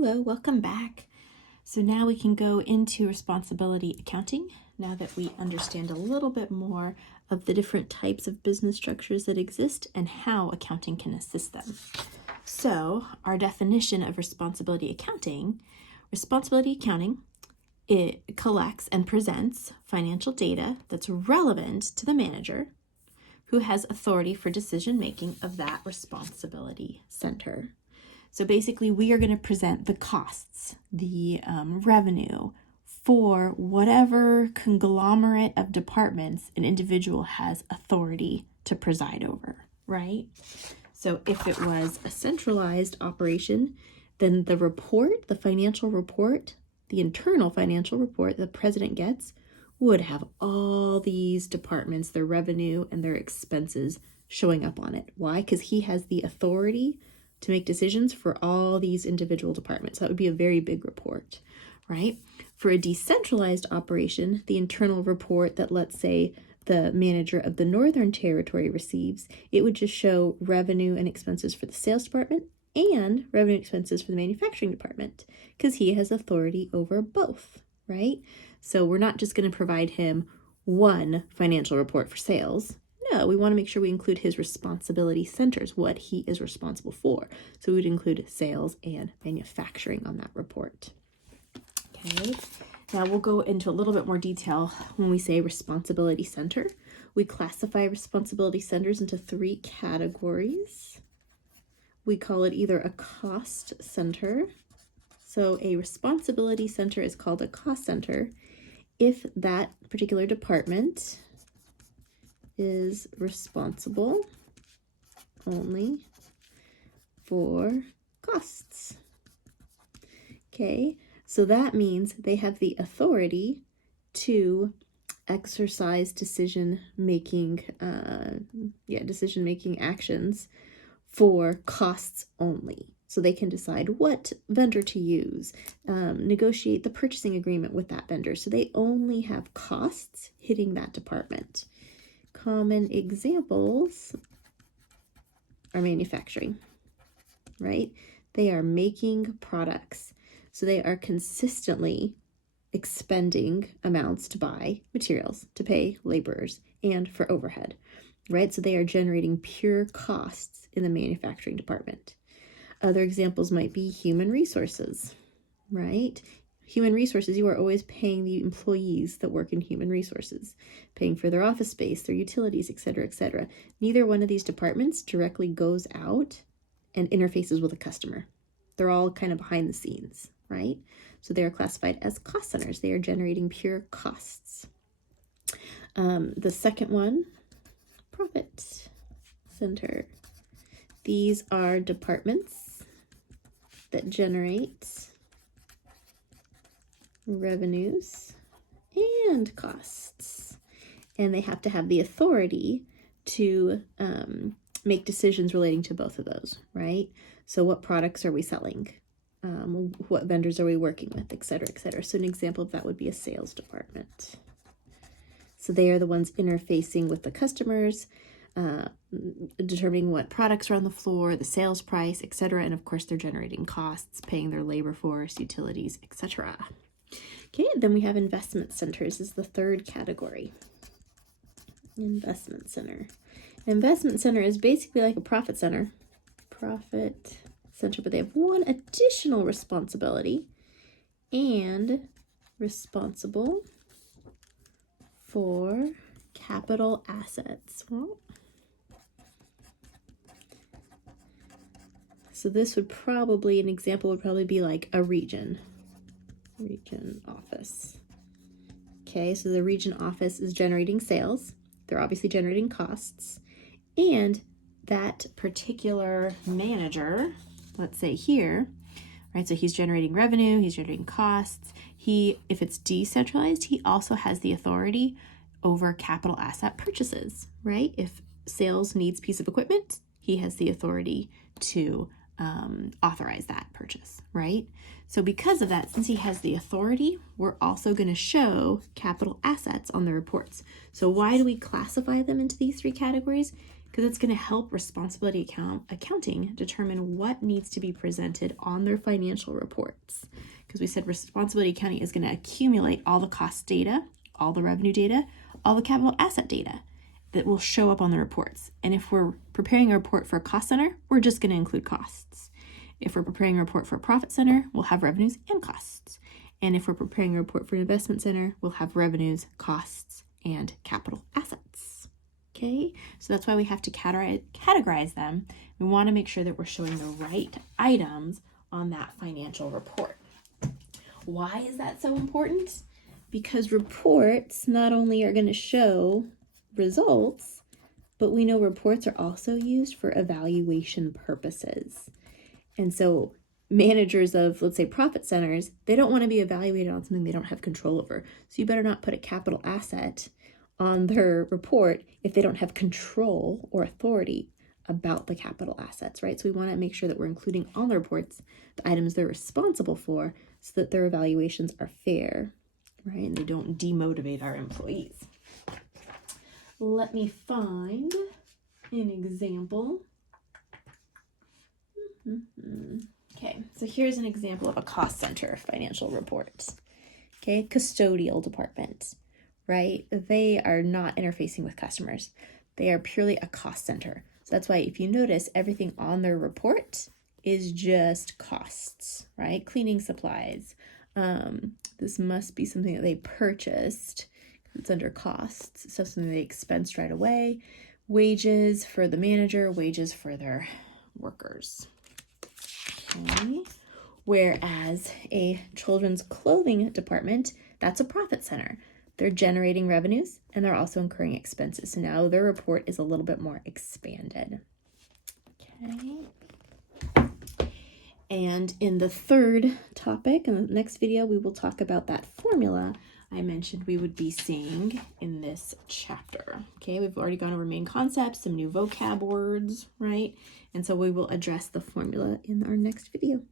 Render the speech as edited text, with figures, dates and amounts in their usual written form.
Hello, welcome back. So now we can go into responsibility accounting now that we understand a little bit more of the different types of business structures that exist and how accounting can assist them. So our definition of responsibility accounting, it collects and presents financial data that's relevant to the manager who has authority for decision making of that responsibility center. So basically, we are going to present the costs, the revenue for whatever conglomerate of departments an individual has authority to preside over, right? So if it was a centralized operation, then the report, the financial report, the internal financial report the president gets would have all these departments, their revenue and their expenses showing up on it. Why? Because he has the authority to make decisions for all these individual departments. That would be a very big report, right? For a decentralized operation, the internal report that, let's say, the manager of the Northern Territory receives, it would just show revenue and expenses for the sales department and revenue and expenses for the manufacturing department, because he has authority over both, right? So we're not just going to provide him one financial report for sales. No, we want to make sure we include his responsibility centers, what he is responsible for. So we would include sales and manufacturing on that report. Okay, now we'll go into a little bit more detail when we say responsibility center. We classify responsibility centers into 3 categories. We call it either a cost center. So a responsibility center is called a cost center if that particular department is responsible only for costs. Okay, so that means they have the authority to exercise decision-making actions for costs only. So they can decide what vendor to use, negotiate the purchasing agreement with that vendor. So they only have costs hitting that department. Common examples are manufacturing, right? They are making products. So they are consistently expending amounts to buy materials, to pay laborers, and for overhead, right? So they are generating pure costs in the manufacturing department. Other examples might be human resources, right? Human resources, you are always paying the employees that work in human resources, paying for their office space, their utilities, etc., etc. Neither one of these departments directly goes out and interfaces with a customer. They're all kind of behind the scenes, right? So they are classified as cost centers. They are generating pure costs. The second one, profit center. These are departments that generate revenues and costs, and they have to have the authority to make decisions relating to both of those, right? So what products are we selling? What vendors are we working with, etc., etc. So an example of that would be a sales department. So they are the ones interfacing with the customers, determining what products are on the floor, the sales price, etc. And of course, they're generating costs, paying their labor force, utilities, etc. Okay, then we have investment centers is the third category. Investment center. Investment center is basically like a profit center. Profit center, but they have one additional responsibility and responsible for capital assets. Well, so this would probably, an example would probably be like a region office. Okay, so the region office is generating sales. They're obviously generating costs. And that particular manager, let's say here, right, so he's generating revenue, he's generating costs. If it's decentralized, he also has the authority over capital asset purchases, right? If sales needs a piece of equipment, he has the authority to authorize that purchase, right? So because of that, since he has the authority, we're also going to show capital assets on the reports. So why do we classify them into these 3 categories? because it's going to help responsibility accounting determine what needs to be presented on their financial reports. Because we said responsibility accounting is going to accumulate all the cost data, all the revenue data, all the capital asset data that will show up on the reports. And if we're preparing a report for a cost center, we're just going to include costs. If we're preparing a report for a profit center, we'll have revenues and costs. And if we're preparing a report for an investment center, we'll have revenues, costs, and capital assets. Okay, so that's why we have to categorize them. We want to make sure that we're showing the right items on that financial report. Why is that so important? Because reports not only are going to show results, but we know reports are also used for evaluation purposes. And so managers of, let's say, profit centers, they don't want to be evaluated on something they don't have control over. So you better not put a capital asset on their report if they don't have control or authority about the capital assets, right? So we want to make sure that we're including on the reports the items they're responsible for so that their evaluations are fair, right? And they don't demotivate our employees. Let me find an example. Okay, so here's an example of a cost center financial report. Okay, custodial department, right? They are not interfacing with customers. They are purely a cost center. So that's why if you notice, everything on their report is just costs, right? Cleaning supplies. This must be something that they purchased. It's under costs, so something they expensed right away. Wages for the manager, wages for their workers. Okay. Whereas a children's clothing department, that's a profit center. They're generating revenues and they're also incurring expenses. So now their report is a little bit more expanded. Okay. And in the third topic, in the next video, we will talk about that formula I mentioned we would be seeing in this chapter. Okay, we've already gone over main concepts, some new vocab words, right? And so we will address the formula in our next video.